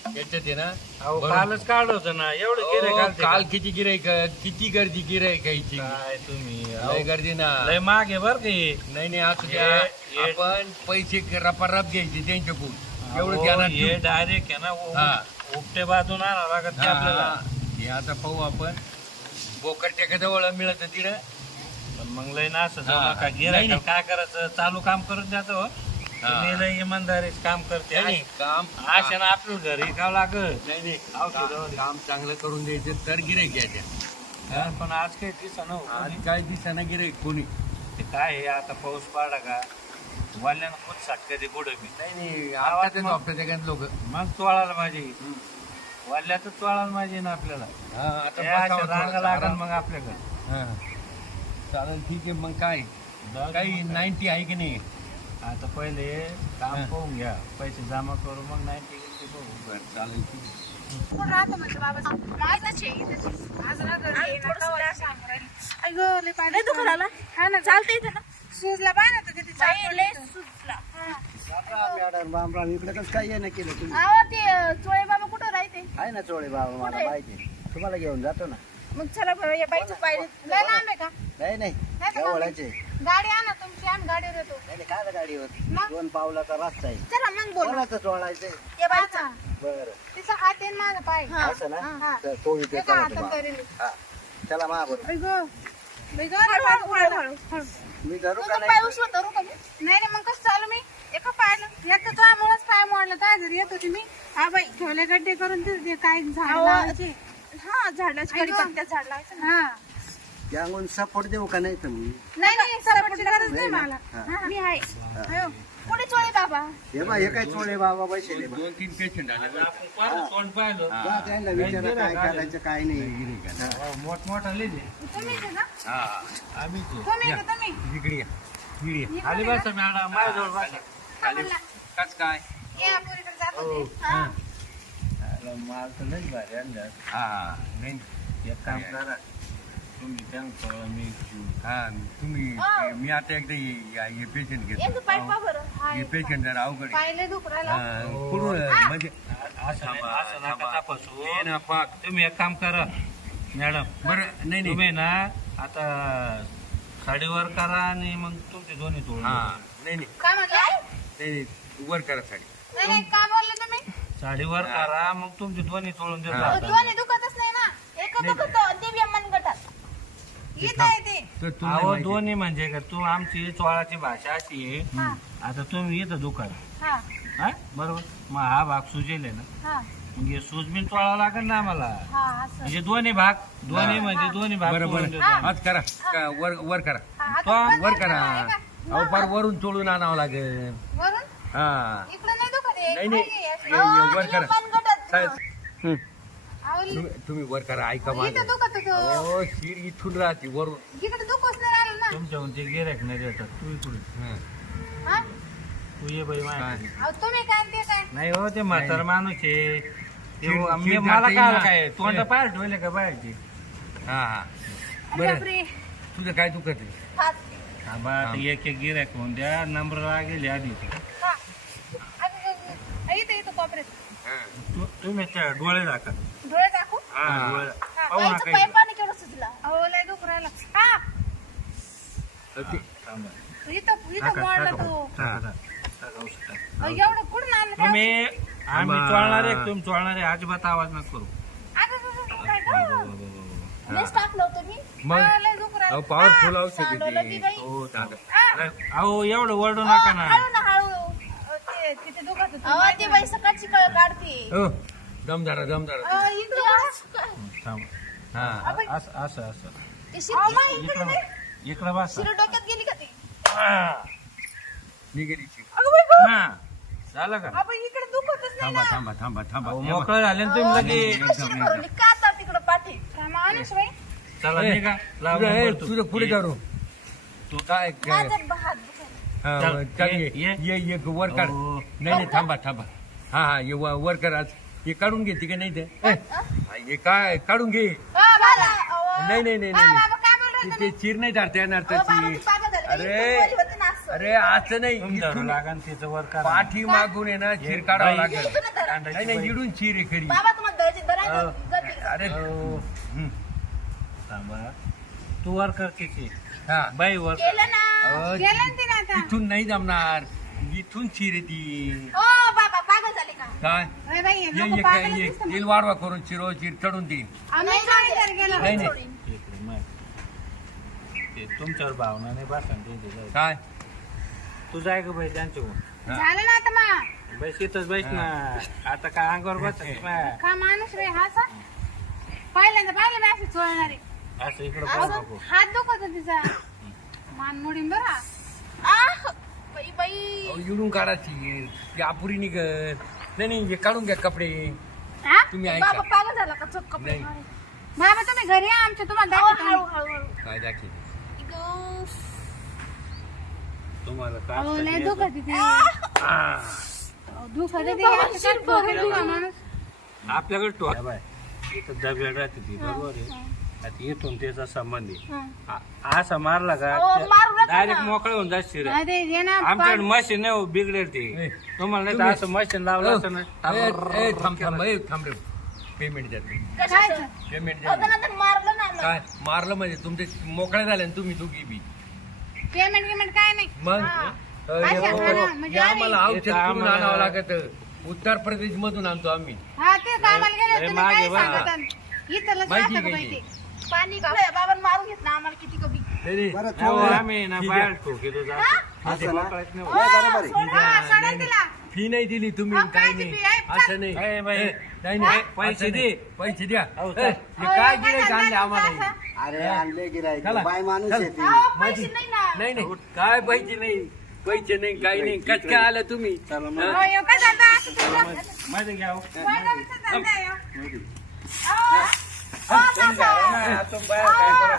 याच्यात आहे ना अहो बरोबर. कालच काढलं होतं ना एवढं गिरे काल किती गिराईक किती गर्दी गिराईकायची काय तुम्ही लय गर्दी ना लय माग आहे बर की नाही नाही असू द्या आपण पैसे रपारप घ्यायचे त्यांच्याकडून एवढं ध्यानात हे ठेवू. डायरेक्ट आहे हा. ना उपटे बाजून आणावं लागत ते हा, आपल्याला हा. हे आता पाहू आपण बोकड जवळ मिळत तिकडं पण मग लय ना असं जाऊ हा. नका नाही, गिरायक नाही. काय करायचं चालू काम करून द्यातो तुम्ही लय इमानदारीच काम करते नाही, काम अशा ना आपलं घरी खावं लागत नाही नाही औषधं. काम चांगलं करून द्यायचं तर गिराईक घ्यायच्या पण आज काही दिसा ना आज काय दिसाना गिराईक कोणी ते काय आहे आता पाऊस पडला का वाल्यानं खूप साठ कधी पुढे मी नाही नाही आपल्याच वापरतात लोक मग चोळायला माझी वाल्यातच चोळायला माझी ना आपल्याला आता हे अशा बसावं रांगा थोडंसं लागल आराम. मग आपल्याकडे हा. चालेल ठीक आहे मग काय काही 90 आहे की नाही आता पहिले काम हा. पाहून घ्या पैसे जमा करू मग 90 बघू बरं चालेल ठीक आहे कोण राहतो म्हणजे बाबा माहितच आहे इथेच. आज ना घरी ये ना कवाला सांगू राहिली. आई गं, लय पाय दुखायला हा ना चालते इथे ना सुजला पाय ना तर किती चालते सुजला मॅडम राम राम इकडे कसं काय येणं केलं तुम्ही आवा ते चोळे बाबा कुठं राहते आहे ना चोळे बाबा मला कुठे? माहिती तुम्हाला घेऊन जातो ना मग चला बरं या बाईचं पाय लय लांब आहे का नाही नाही नाही तर जवळचे मग गाडी आणा तुमची आम्ही गाडीवर येतो नाही काय गाडीवर मग? 2 पावलाचा रस्ता आहे चला मग बोल कोणाचं चोळायचंय या बाईचा बरं तिचा हात आहे माझा पाय असं हा. ना तर तो इथे एका चला हातात तुम्हाला. करेल हा चला मागून आई गं, बाई गं, हळू. मी धरू का तुझा नाही पाय उचलू धरू का मी? नाही मग कसं चालू मी एका पायाला एक तर तुझ्यामुळेच पाय मोडला काय जरी येत होती मी हा बाई ठेवले गड्डे करून ते काय झाड लावायचे हा झाडाची कडीपत्त्या झाड लावायचं हा यांगून सपोर्ट देऊ का नाही तुम्ही नाही सपोर्टची गरज नाही नाही मला ना? हा, मी आहे अयो, पुढे चोळे बाबा हे बा हे काय चोळे बाबा पैसे बा 2-3 पेशंट आले बरं. आपण पाहिलं तोंड पाहिलं जा त्यांना विचारा काय करायचं काय नाही हो, मोठमोठा लिहिले तुम्ही इथे ना हा आम्ही तुम्ही इथे तुम्ही इकडे या. इकडे या. इकडे खाली ना? बसा मॅडम माझ्याजवळ बसा खाली कस काय या पुरीकडे जात होते हा. माल तर लई भारी आणला हा नाही एक काम करा तुम्ही त्यांचं मी हा तुम्ही हो. मी आता एकदा हे पेशंट घेतो यांचं पाय पहा बरं हा, हे पेशंट जरा अवघड आहे. पाय लय दुखू राहिला हा, कुठून म्हणजे असं नाही असं नका थांबा. तपासू हे ना पाक तुम्ही एक काम करा मॅडम बरं नाही नाही तुम्ही ना आता साडीवर करा आणि मग तुमचे दोन्ही तोडून हा द्या. नाही नाही काय म्हणलं नाही नाही वर करा साडी नाही काय बोलले तुम्ही साडीवर करा मग तुमचे दोन्ही तोडून देतो हा. आता. दोन्ही दुखतच नाही ना एक दुखत दिव्या मनगटात येत आहे ते तर तुम्हाला अहो माहिती आहे. दोन्ही म्हणजे का तू आमची चोळाची भाषा अशी आहे हा आता तुम्ही येतं दुकान हा हा बरोबर मग हा भाग सुजेल आहे ना हा मग हे सुजबीन चोळावं लागेल ना आम्हाला हा असं म्हणजे दोन्ही भाग दोन्ही म्हणजे दोन्ही भाग बरं तोडून बरं देतो. हात करा वर वर करा हा, आता तो बंद वर करा, करा हे का? अहो फार वरून चोळून आणावं लागेल वरून हा इकडं नाही दुखत आहे, नाही, इकडं नाही. आहे. ये, अहो, वर करा. हे मनगटात. साहेब, हं. अहो, तुम्ही वर करा ऐका इथं माझं दुखत होतं. हो शिर इथून राहते वरून इकडे दुखच नाही राहिलं ना तुमच्याहून ते गिऱ्हाईक नाही देतात तू इकडे हं. हा? तू ये बाई माझ्या काय? अहो, तुम्ही काय आणि ते काय नाही हो ते म्हातार माणूस आहे ते शिर- आम्ही- शिर मला जाते काय ना. काय तोंड पाय ठेवले का बाहेरची हा हा अरे बरं बापरे. तुझं काय दुखत आहे हात. थांबा आता एक एक गिऱ्हाईक होऊन द्या नंबर गेले आधी हा. अगं, इथं कोपऱ्यात हं. तुम्ही त्या डोळे दाखा डोळे दाखवू हा डोळे हा. पाहू बाईचं नका पाय इकडे. पाणी केवढं सुजला अहो लय दुख राहिला हा तर ते- थांबा. इथं टाका, मोडला टाका, तो टाका, टाका, औषध टाका. अहो, एवढं कुठून आणलं काय? तुम्ही आम्ही थांबा. चोळणार आहे तुम्ही चोळणार आहे अजिबात आवाज नका करू अगं, काय गं? लयच टाकलं होतं मी मग? लय दुख राहिलं. अहो, powerful हा, औषध आहे सांडवलं ते. की बाई. हो टाका. अरे, अहो एवढं ओरडू नका ना हळू ना हळू ते तिथे दुखत होतं ती बाई सकाळची काढते हो दम धरा थांबा हा असं असं असं इकडे इकडं बसा शिरो डोक्यात गेली का ती हा. निगेरीची अगं बाई गं. हा. झालं का अबे, इकडे दुखतच नाही थांबा ना थांबा थांबा थांबा अहो, मोकळं झाले ना तुम्ही लगेच कशी भरवली का आता तिकडं पाठी काय माणूस बाई चला ए, निघा लाव तुझं ए, नंबर तू. तुझं पुढे ये. करू तू काय काय माझा हात दुखायला. हा, चल, चल ये, ये ये. ये वर काढ हो. नाही नाही थांबा थांबा हा हा ये वर कर आज हे काढून घे का नाही ते ए, हे काय काढून घे हा, बाबा. अहो. नाही नाही नाही हा, नाही बाबा, काय बोल ते चिर नाही टाळता येणार अहो, बाबा, त्याची ती पागल झाली. अरे. इकडे बोली होती ना असं. अरे असं नाही तुम्ही धरू इथून लागा आणि तिचं वर करा पाठी मागून आहे ना चिर काढावं बाई. लागेल नाही नाही इडून चिर आहे खरी बाबा तुम्हाला दराची दरा हो. जाते. अरे हो. हं. थांबा तू वर कर किती हा बाई वर कर. केलं ना अहो, केलं ना तिने आता इथून नाही जमणार इथून चिर आहे ती ओ बाबा पागल झाले का काय अरे बाई ये नको ये पागलच ये दिसतं तेल वाढवा करून चिरो चिर चढून ती आम्ही काय गेलं नाही नाही इकडे मग. ते तुमच्यावर भावना नाही बसा काय तू जाय ग बाई त्यांच्याकडून हा. झालं ना आता मग बैस इथंच बैस ना आता काय अंगावर बस का माणूस रे हा असा पहिल्यांदा पाहिलं मी असं चोळणारे असं इकडं पाहू नको हात दुखत होता तिचा मान मोडीन बरा बाई बाई अहो, इडून काढायची ती अपुरी निघत नाही नाही हे काढून घ्या कपडे हा? तुम्ही ऐका. बाबा पागल झाला का चोख कपडे नाही. मारे. बाबा तुम्ही घरी या आमच्या तुम्हाला दाखवतो काय दाखल तुम्हाला अहो, लय काय दुखत तिथे दुखत तिथे माणूस आपल्याकडे टोक बाय इथं दबेड राहते ती बरोबर आहे आता इथून त्याचा संबंध आहे असा मारला का डायरेक्ट मोकळा होऊन जाशील अरे ये ना आमच्याकडे मशीन नाही हो, बिघडेल ते तुम्हाला नाही तर असं मशीन लावलं असं ना थांब थांब ए, थांब रे पेमेंट द्या काय पेमेंट द्या मारलं ना काय मारलं म्हणजे तुमचे मोकळे झाले ना तुम्ही दोघी बी पेमेंट गिमेंट काय नाही मग म्हणजे आम्हाला औषध इथं करून आम्हाला- आणावं लागत उत्तर प्रदेश मधून आणतो आम्ही हा ते कामाला गेले लय तुम्ही मागे काय बा. सांगत इथं माहिती राहतं का आहे बाई की? ते पाणी बाबा मारून घेत ना आम्हाला किती कमी नाही, नाही. बरं हो, थोडं आम्ही ना ठीक आहे. बाहेर ठोकेलो जातो असं ना मोकळ्यात नाही हो, होत. नाही, बरोबर आहे. सोडा तिला फी नाही दिली तुम्ही अहो, काही काय नाही fee आहे? असं नाही ए, बाई. नाही नाही पैसे असं दे. नाही. पैसे द्या हो, ए, चल. हे काय काय गिराईक झालं आणले आम्हाला तुमचं अरे आणले गिरायक चला. बाय माणूस चल. येते अहो, माहिती- पैसे नाही ना नाही नाही काय पैसे नाही पैसे नाही काही नाही कच काय आलं तुम्ही चला मग. हा? हो, ह्यो काय धंदा असं तुमचा? मध्ये घ्या हो. वैभवीचा धंदा आहे ह्यो. मध्ये. अहो, तुम्ही जावा ना, आता बाहेर काय करा.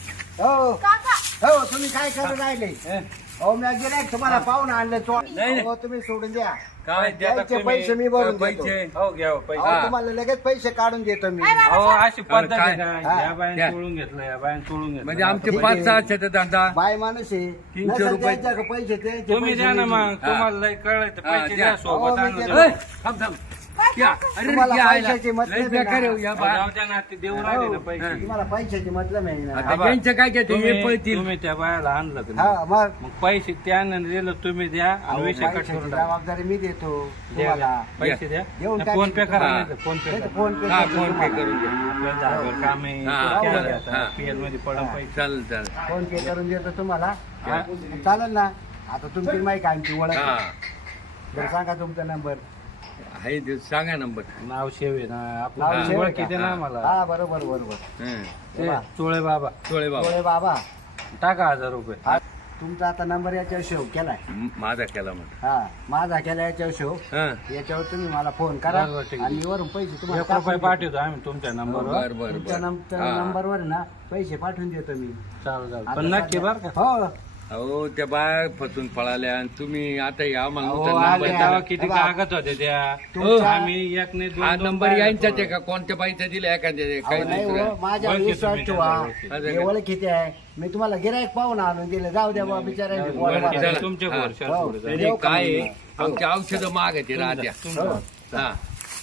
हो काका हो तुम्ही काय करत राहिले हो मी गिरायक तुम्हाला पाहून आणले नाही. हो तुम्ही सोडून द्या काय द्या द्यायचे तुम्ही. पैसे मी भरून देतो पैसे हो घ्या हो, पैसे अहो, तुम्हाला लगेच पैसे काढून देतो मी हो अशी पद्धत आहे काय? का? हा. या बायाने द्या. तोडून घेतलं या बायाने तोडून घेतलं म्हणजे आमचे ठीक 5-6 आहे. शेत धंदा बाय माणूस आहे 300 नसेल रुपये. द्यायचे का पैसे ते तुम्ही द्या ना मग हा. तुम्हाला लय कळलं तर हा, पैसे द्या. द्या सोबत हो, मी आणलं देतो. तर. ए, थांब थांब या. अरे तुम्हाला या आयला. पैशाची मतलब लय आहे बेकार आहे हो ना. या अहो, बा. जाऊ द्या ना ते देऊ राहिले ना हो, पैसे तुम्हाला पैशाची मतलब आहे ना आता यांचं काय घेते हे तुम्ही पळतील तुम्ही त्या बायाला आणलं का हा नाही? मग मग पैसे त्यानं दिलं तुम्ही द्या आणि अहो, विषय कट पैशाची करून टाका. जबाबदारी मी देतो द्या, तुम्हाला पैसे द्या देऊन नाही, फोन पे करा हा. नाही तर फोन पे नाही तर करा. फोन पे हा करतो फोन पे तुम्हाला. करून द्या आपलं जागेवर काम आहे हा, तो केलं हा, आता. हा. PL मध्ये पडून पैसे चालेल चालेल फोन पे करून देतो तुम्हाला हा. चालेल ना आता तुमची माहिती आमची ओळख हा आहे. बरं सांगा तुमचा नंबर आहे ते सांगा नंबर नाव शेव आहे ना नाव आपलं शेव आहे ओळखी दे का? ना मला हा बरोबर बरोबर हं. ते चोळे बाबा चोळे बाबा डोळे बाबा टाका 1000 रुपये हा तुमचा आता नंबर याच्यावर शेव केलाय माझा केला म्हणा हा माझा केला याच्यावर शेव हं. याच्यावर तुम्ही मला फोन करा बरोबर, ठीक आहे. आणि वरून पैसे तुम्हाला 1 रुपये टाकून देतो. पाठवतो आम्ही तुमच्या नंबरवर बर बर तुमच्या बर नंबरवर ना पैसे पाठवून देतो मी चालेल आता पण नक्की सध्या- बरं का हो अहो त्या बाया फसून पळाल्या आणि तुम्ही आता या अहो, म्हणून आले, नंबर आले. तेव्हा किती बघा. कागद होते त्या तुमच्या- आम्ही एक नाही हा दोन नंबर यांच्याच आहे का कोणत्या बाईचा दिला एखाद्या अहो, काही नाही दुसऱ्या हो, माझ्या ओळखी विश्वास तुम्ही ठेवा त्याला ओळखी. असं हे का? ओळखीचे आहे मी तुम्हाला गिरायक पाहून आणून दिले जाऊ द्या बाबा बिचारायचे पोट ओळखी भरायचे. झाली, तुमच्या हा. भरशावर हो. सोडून नाही, द्या. नाही, काय आहे, आमची औषधं माग आहे ते राहत्या हो. हा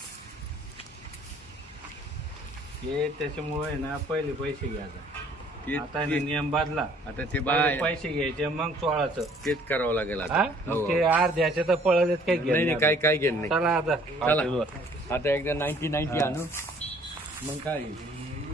हे त्याच्यामुळे ना पहिले पैसे घ्यायचा ते- आता ते- नियम बदला आता ते पहिले बाय पैसे घ्यायचे मग 16चं तेच करावं लागेल आता हा हो. मग ते अर्ध्याचे तर पळत काही नाही नाही काय काय घेणं नाही चला आता चला आता एकदा 90 आणू मग काय